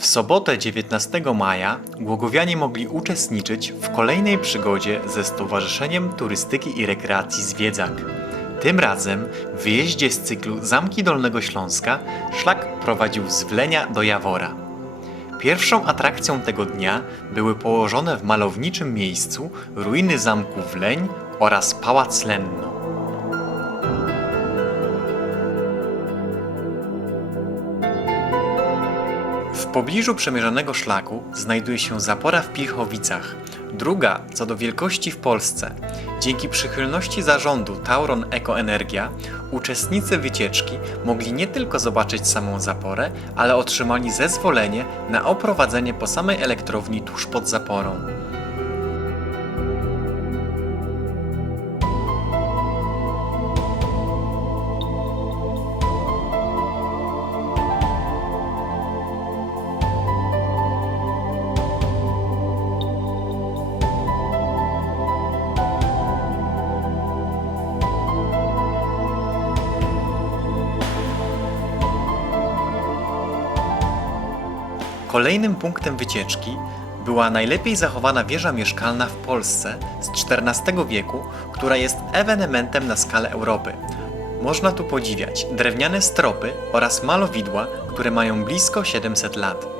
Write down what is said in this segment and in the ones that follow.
W sobotę 19 maja głogowianie mogli uczestniczyć w kolejnej przygodzie ze Stowarzyszeniem Turystyki i Rekreacji Zwiedzak. Tym razem w wyjeździe z cyklu Zamki Dolnego Śląska szlak prowadził z Wlenia do Jawora. Pierwszą atrakcją tego dnia były położone w malowniczym miejscu ruiny zamku Wleń oraz Pałac Lenno. Pobliżu przemierzonego szlaku znajduje się zapora w Pilchowicach, druga co do wielkości w Polsce. Dzięki przychylności zarządu Tauron Ekoenergia uczestnicy wycieczki mogli nie tylko zobaczyć samą zaporę, ale otrzymali zezwolenie na oprowadzenie po samej elektrowni tuż pod zaporą. Kolejnym punktem wycieczki była najlepiej zachowana wieża mieszkalna w Polsce z XIV wieku, która jest ewenementem na skalę Europy. Można tu podziwiać drewniane stropy oraz malowidła, które mają blisko 700 lat.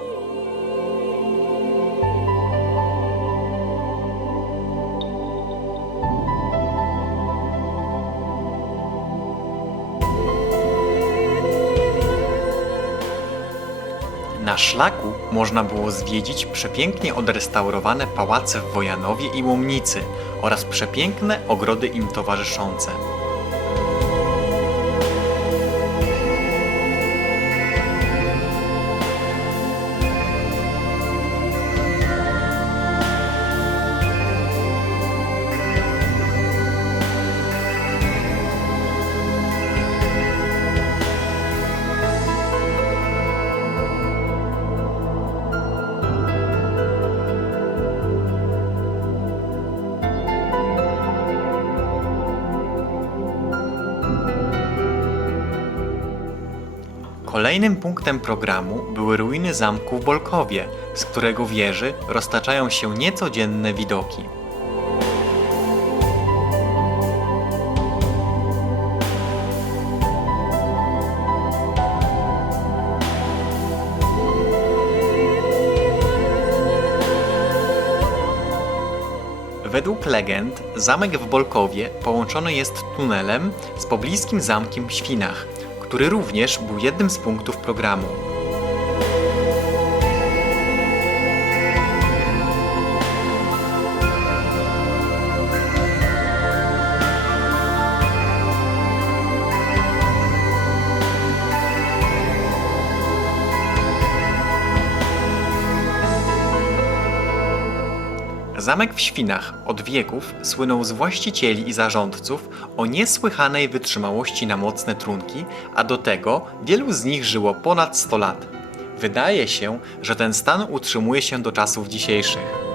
Na szlaku można było zwiedzić przepięknie odrestaurowane pałace w Wojanowie i Łomnicy oraz przepiękne ogrody im towarzyszące. Kolejnym punktem programu były ruiny zamku w Bolkowie, z którego wieży roztaczają się niecodzienne widoki. Według legend zamek w Bolkowie połączony jest tunelem z pobliskim zamkiem w Świnach, który również był jednym z punktów programu. Zamek w Świnach od wieków słynął z właścicieli i zarządców o niesłychanej wytrzymałości na mocne trunki, a do tego wielu z nich żyło ponad 100 lat. Wydaje się, że ten stan utrzymuje się do czasów dzisiejszych.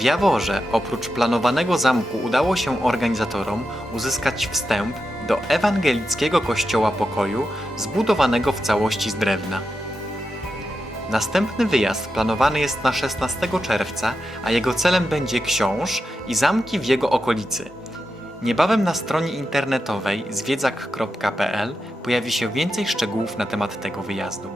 W Jaworze oprócz planowanego zamku udało się organizatorom uzyskać wstęp do ewangelickiego kościoła pokoju zbudowanego w całości z drewna. Następny wyjazd planowany jest na 16 czerwca, a jego celem będzie książ i zamki w jego okolicy. Niebawem na stronie internetowej zwiedzak.pl pojawi się więcej szczegółów na temat tego wyjazdu.